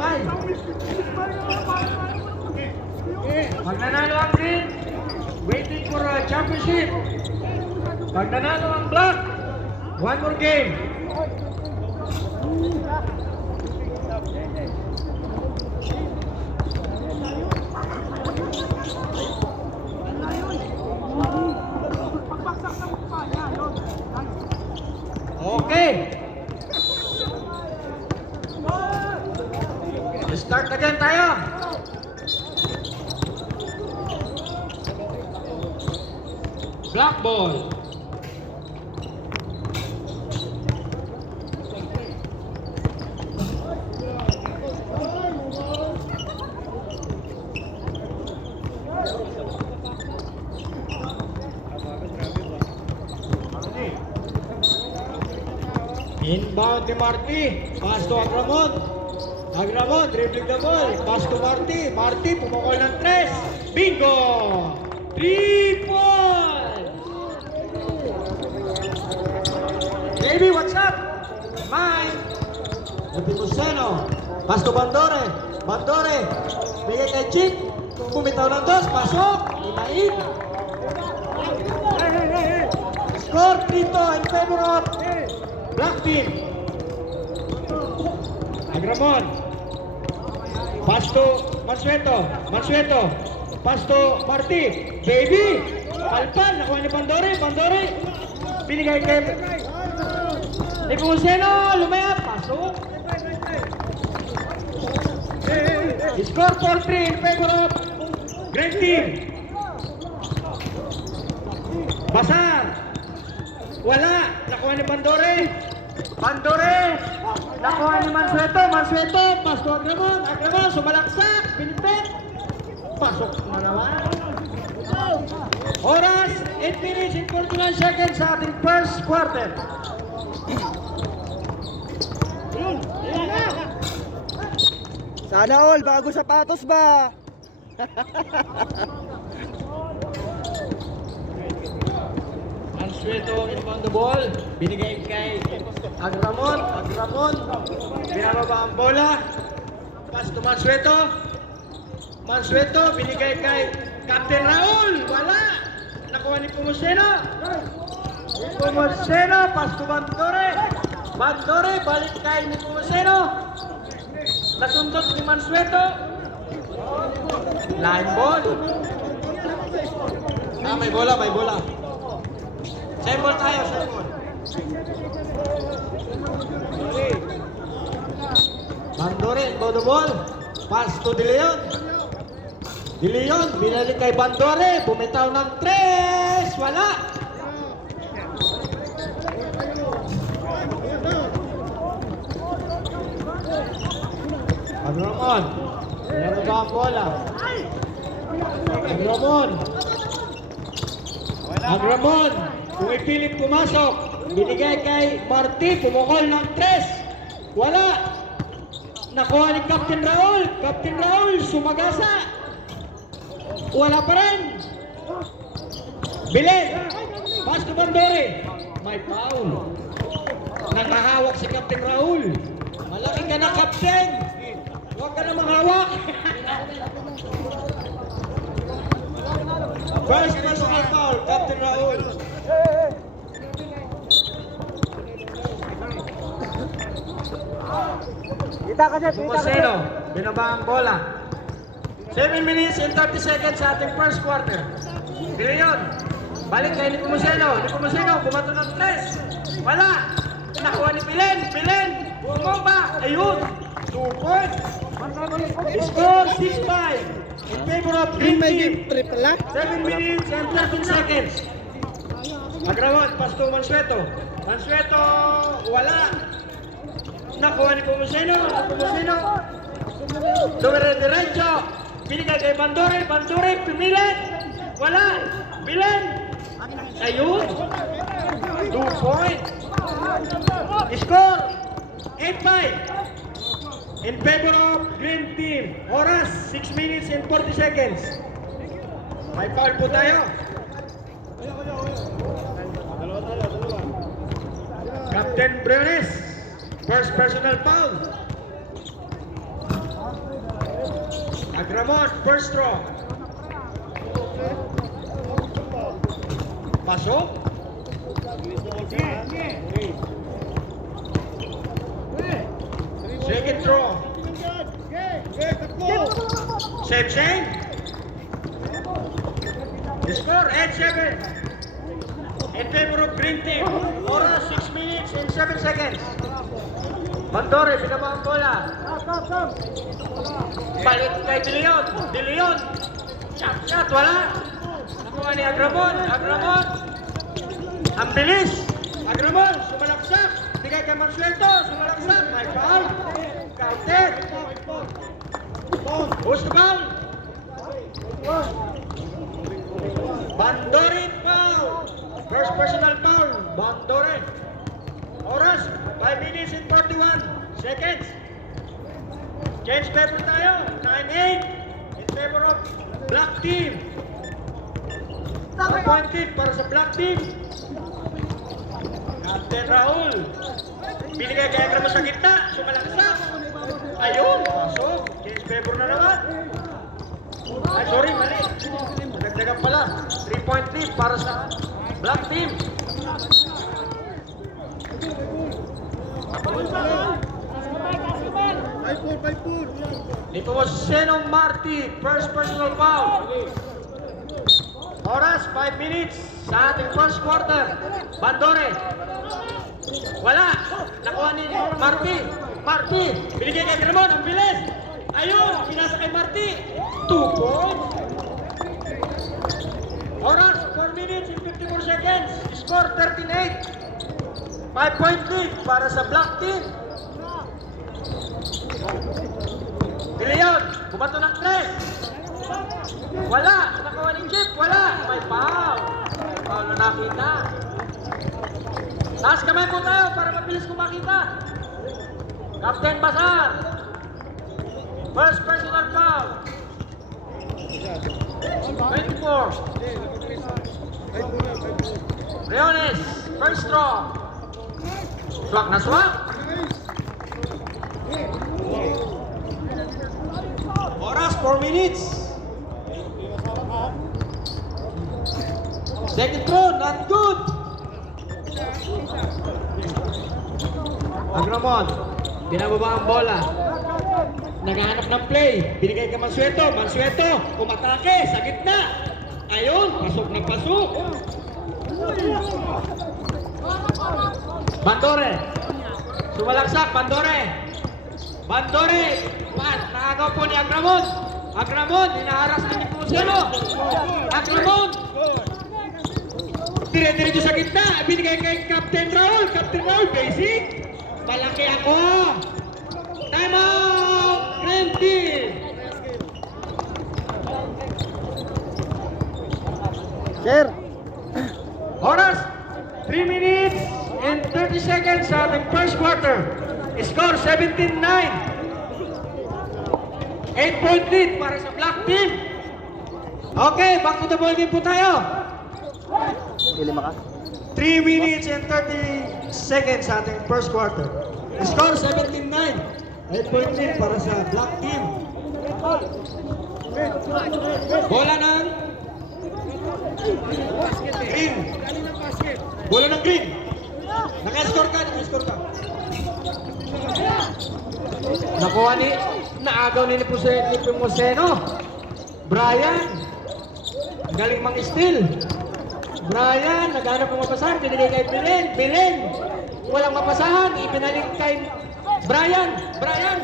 6-5. Pag nanalo ang green, waiting for a championship. Pag nanalo ang black, one more game. Okay. Start again tayo. Black ball. Inbound ni Marty, pass to Agramon. Agramon, dribbling the ball, pass to Marty. Marty, pumukol ng 3. Bingo! 3 points! Baby, what's up? Mine! Epicuseno, pass to Bandore. Bandore, bigay kay Chip. Bumitaw ng 2, pasok. Imain. Score 3 in favor of Black team. Agramon. Pass to Mansueto. Mansueto. Pass to Marty. Baby. Palpal. Nakuha ni Pandore. Pandore. Binigay kay Nepomuceno. Lumayap. Pasok. Score 4-3 in favor of Green team. Basar. Wala. Nakuha ni Pandore. Pandore. Nakuha ni Mansueto. Mansueto. Pass to Agramon. Agramon. Sumalaksak. Pinipit. Pasok na naman. Oras. 8 minutes and 49 seconds sa ating first quarter. Sana all. Bago sapatos ba? Mansueto inbound the ball. Binigay kay Agramon. Agramon. Binababa ang bola. Pass to Mansueto. Mansueto. Binigay kay Captain Raul. Wala. Nakuha ni Pumuseno. Pumuseno. Pass to Bandore. Bandore. Balik kay ni Pumuseno. Nasundot ni Mansueto. Line ball. May bola. May bola. Same ball tayo, same ball. Bandore, bodo ball. Pass to De Leon. De Leon, binalik kay Bandore. Bumitaw ng 3. Wala. Agramon. Meron ba ang bola? Agramon. Agramon. Pumipilit pumasok. Binigay kay Marty. Pumukol ng 3. Wala. Nakuha ni Captain Raul. Captain Raul. Sumagasa. Wala pa rin. Bilen. Pass to Bandore. May foul. Nakahawak si Captain Raul. Malaki ka na, Captain. Huwag ka na manghawak. First personal foul, Captain Raul. Pumuseno, binaba ang bola. 7 minutes and 30 seconds sa ating first quarter. Leon, balik kay Nepomuceno. Nepomuceno, bumato ng 3. Wala. Nakuha ni Bilen. Bilen, bumaba. Ayun. 2 points. Score 6-5 in favor of Green Team. 7 minutes and 13 seconds. Agrawat, pass to Mansueto. Mansueto, wala. Nakuha ni Pumuseno. Pumuseno. Dumere diretso. Binigay kay Bandore. Bandore, pimilit. Wala. Bilen. Ayun. 2 points. Score 8-5. In favor of Green Team. Oras, 6 minutes and 40 seconds. May foul po tayo. Captain Briones, first personal foul. Agramon, first throw. Pasok. Second throw. Save. The score 8-7 in favor of Green Team. Oras 6 minutes and 7 seconds. Bandore, binaba ang bola. Balik kay De Leon. De Leon. Shot, wala. Nakuha ni Agramon. Agramon. Ang bilis. Agramon, sumalaksak. Bigay kay Mansuelto. Sumalaksak. May foul. Counted. Who's the foul? Bandore foul. First personal foul. Bandore. Oras, 5 minutes and 41 seconds. Change paper tayo. 9-8 in favor of Black Team. Appointed para sa Black Team. Captain Raul. Binigay kay Agramo sa gitna. Sumalaksak. Ayun, pasok. Change paper na naman. Ay, sorry, mali. Nagdagan pala. 3-point lead para sa Black Team. Nepomuceno Marti, first personal foul. Oras, 5 minutes sa ating first quarter. Bandore. Wala. Nakuha ni Marti. Marti, binigay kay Gramon. Ang bilis. Ayun, pinasa kay Marti. 2 points. Oras, 4 minutes and 54 seconds. Score 13-8. 5-point lead para sa Black Team. De Leon, bumato ng 3. Wala, nakuha ni Chip, wala. May foul. Foul na nakita. Taas kamay po tayo para mabilis ko makita. Captain Basar. First personal foul. 24. Leones, first throw. Swak na swak. Oras, 4 minutes. Second throw, not good. Agramon, binababa ang bola. Naghahanap ng play. Binigay kay Mansueto. Mansueto, umatake sa gitna. Ayun, pasok na pasok. Bandore. Sumalaksak, Bandore. Bandore. Nakagaw po ni Agramon. Agramon, hinaharas ni Nepomuceno. Agramon. Dire-diretso sa gitna. Binigay kay Captain Raul. Captain Raul, basic. Malaki ako. Time out. Green Team. Sir. Oras, 3 minutes and 30 seconds sa ating first quarter. Score 17-9. 8-point lead para sa Black Team. Okay, back to the ball game po tayo. Ili maka. 3 minutes and 30 seconds sa ating first quarter. Score 17-9. 8-point lead para sa Black Team. Bola ng Green. Bola ng Green. Naka-score ka, naka-score ka. Nakuha ni, naagaw ni Nepomuceno. Brian, galing mang-steal. Brian, naghanap ng mapasahan, binigay kay Belen. Belen, walang mapasahan, ibinalik kay Brian. Brian.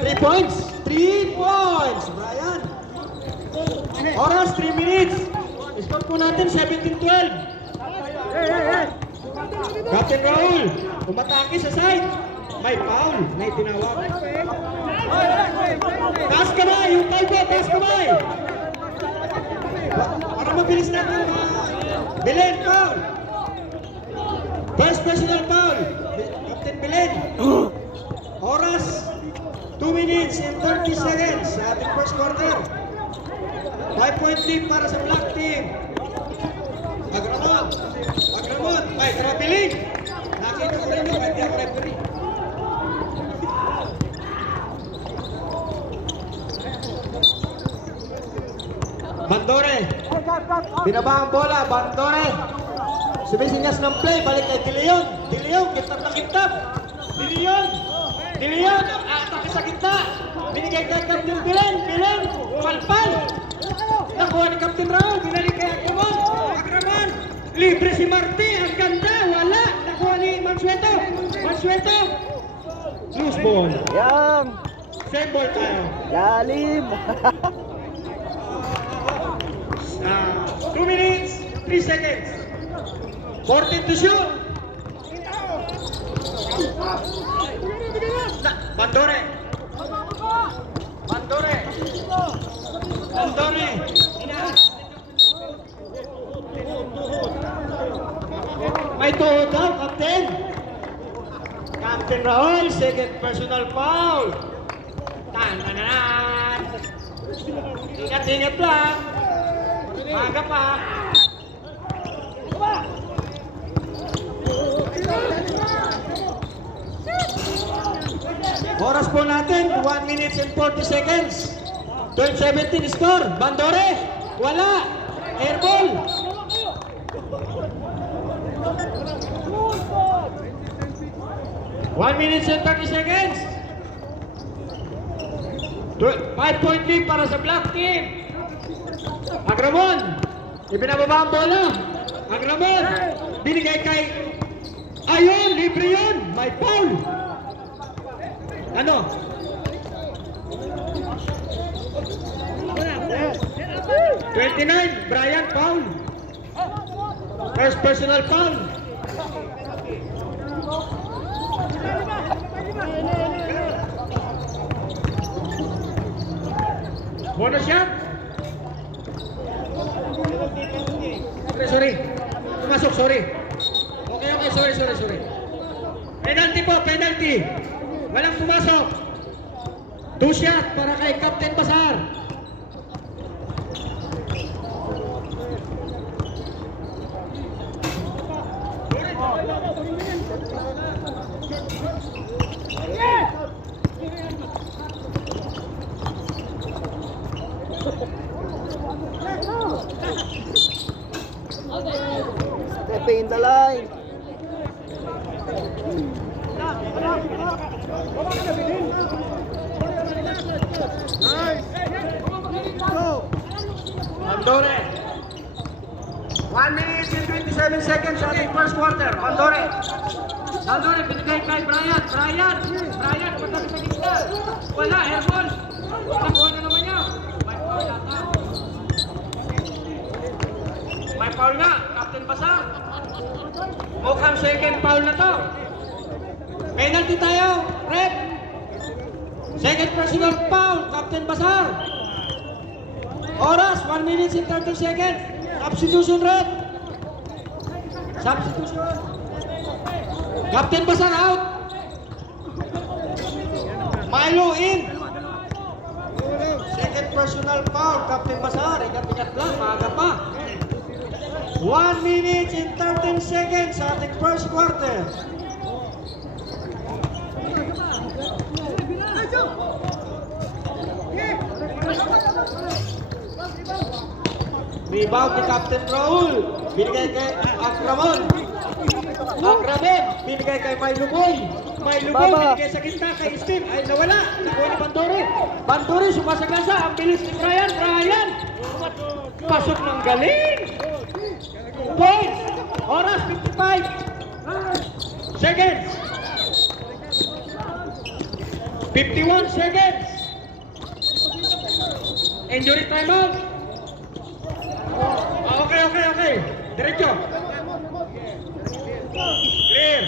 3 points. 3 points, Brian. Oras, 3 minutes. Score po natin, 17-12. Captain Raul, umatake sa side. May foul na itinawag. Taas kamay, yung foul po, taas kamay. Para mabilis natin. Belen, foul. First personal foul. Captain Belen. Oras, 2 minutes and 30 seconds sa ating first quarter. 5-point lead para sa Black Team. Agramon. Agramon. Ay, traveling. Nakita ko rin yung hindi ako referee. Bandore. Binaba ang bola. Bandore. Sumisinyas ng play. Balik kay De Leon. De Leon, kitap na kitap. De Leon. De Leon, atake sa gitna. Binigay kay Captain Bilen. Bilen, palpal. Nakuha ni Captain Raul. Binalik kay Agraman. Agraman. Libre si Marti. Ang ganda. Wala. Nakuha ni Mansueto. Mansueto. Loose ball. Yang. Same ball tayo. Lalim. 2 minutes, 3 seconds. 14 to shoot. Bandore. Bandore. Bandore. May tuhod daw, Captain. Captain Raul, second personal foul. Tan-tanan. Ingat-ingat lang. Maga pa. Oras po natin, 1 minutes and 40 seconds. 12-17 score. Bandore, wala. Airball. One minute and 30 seconds. 5-point lead para sa Black Team. Agramon, ibinababa ang bola. Agramon, binigay kay... Ayun, libre yun. May foul. Ano? $29, Brian, foul. First personal foul. Bonus shot. Sorry. Pumasok, sorry. Okay, sorry. Penalty po, penalty. Walang pumasok. 2 shot para kay Captain Basar. Step in the line. Bandore. 1 minute and 27 seconds sa ating first quarter. Bandore. Bandore, binigay kay Brian. Brian, patabi sa gitna. Wala, airball. Nakuha na naman niya. May foul yata. May foul nga, Captain Basar. Mukhang second foul na to. Penalty tayo, ref. Second personal foul, Captain Basar. Oras, 1 minute and 30 seconds. Substitution, ref. Substitution. Captain Basar out. Milo in. Second personal foul, Captain Basar. Ingat-ingat lang, maaga pa. 1 minute and 13 seconds sa ating first quarter. Rebound ni Captain Raul. Binigay kay Agramon. Agramen. Binigay kay Mayluboy. Mayluboy binigay sa gitna kay Steve. Ay nawala. Nakuha ni Bandore. Bandore sumasagasa. Ang bilis ni Brian. Brian. Pasok ng galing. Points. Oras 55 seconds. 51 seconds. Injury timeout. Okay. Diretso. Clear.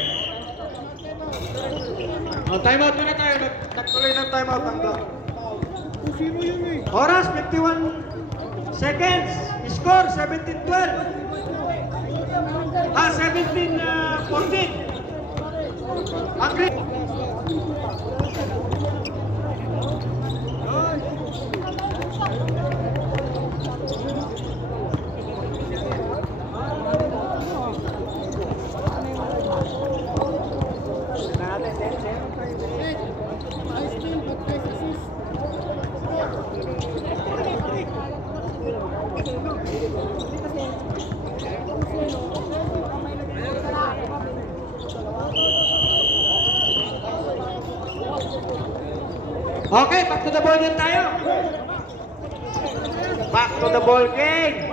Timeout muna tayo. Nagtuloy ng timeout ang clock. Oras 51 seconds. Score 17-12. 17-14. Agree. Okay, back to the ball game tayo. Back to the ball game.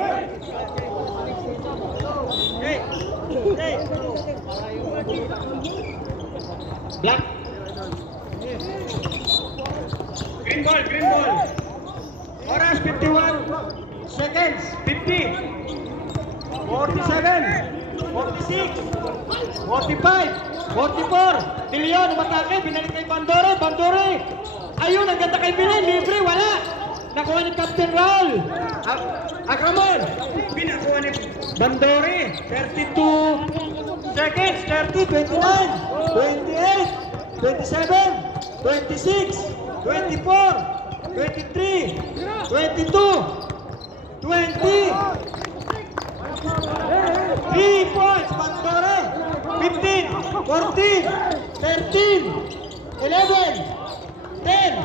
Black. Green ball, green ball. Oras 51 seconds, 50, 47, 46, 45, 44. Dilion, umatake, binalik kay Bandore, Bandore. Ayun, ang ganda kay Bilay, libre, wala. Nakuha ni Captain Raul. Akramon, pinakuha ni Bandore. 32 seconds, 30, 29, 28, 27, 26, 24, 23, 22, 20, 3 points, Bandore, 15, 14, 13, 11, 10,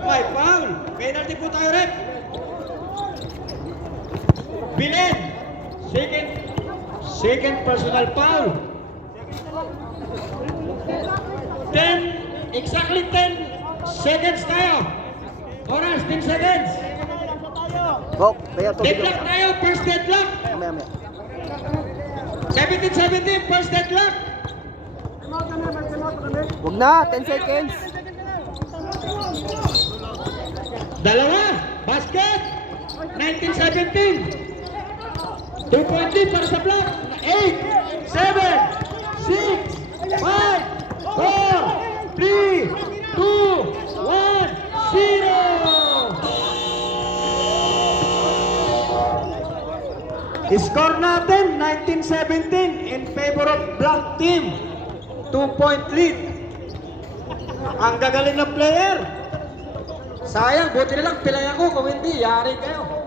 5 foul, penalty po tayo rep. Bilen, second personal foul. 10, exactly 10 seconds tayo. Oras, 10 seconds. Bok, kaya to. Deadlock tayo, first deadlock. Mamaya. 17-17, first deadlock. Huwag na, 10 seconds. Dalawa, basket. 19-17. 2-point lead para sa block. 8, 7, 6, 5, 4, 3, 2, 1, 0. Score natin 19-17 in favor of black team. 2-point lead. Ang gagaling ng player. Sayang, buti na lang pilay ako. Kung hindi, yari kayo.